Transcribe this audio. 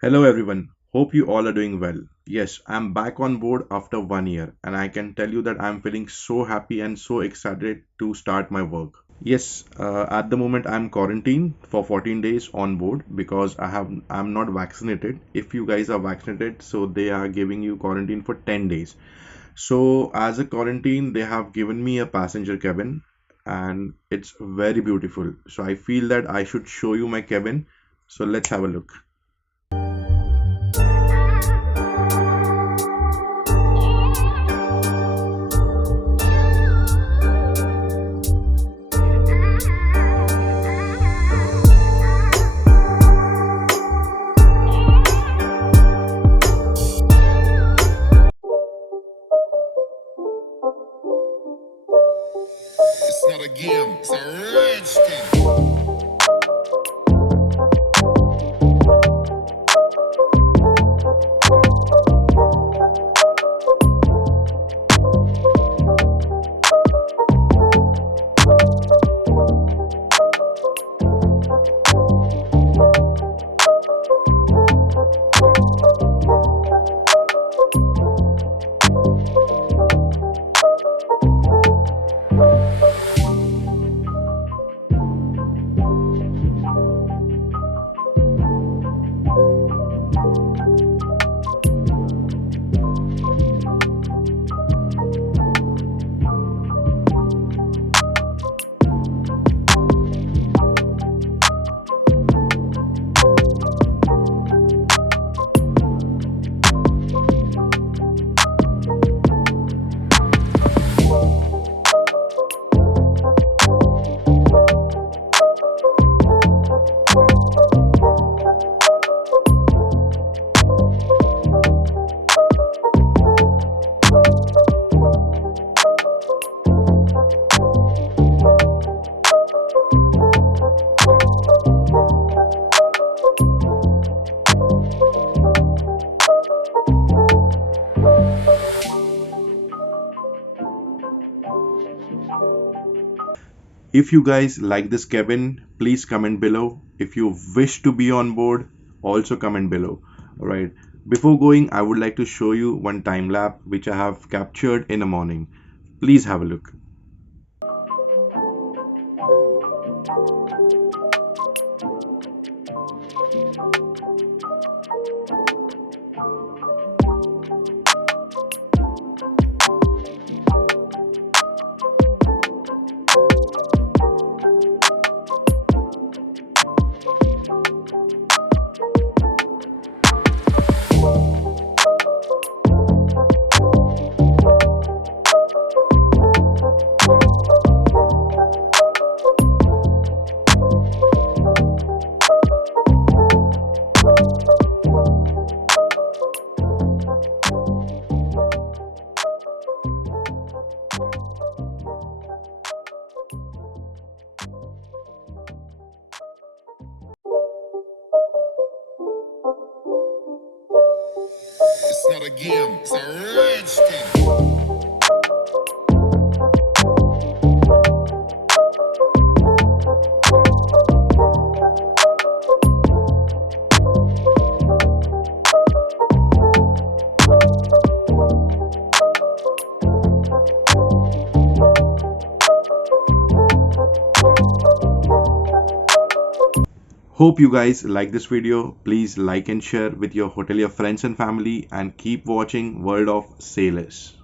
Hello everyone, hope you all are doing well. Yes, I'm back on board after 1 year and I can tell you that I'm feeling so happy and so excited to start my work. Yes, at the moment I'm quarantined for 14 days on board because I'm not vaccinated. If you guys are vaccinated, so they are giving you quarantine for 10 days. So as a quarantine, they have given me a passenger cabin and it's very beautiful. So I feel that I should show you my cabin. So let's have a look. It's not a game, it's a rich thing. If you guys like this cabin, please comment below. If you wish to be on board, also comment below. Alright. Before going, I would like to show you one time lapse which I have captured in the morning. Please have a look. It's not a game, it's a rich thing. Hope you guys like this video. Please like and share with your hotelier friends and family and keep watching World of Sailors.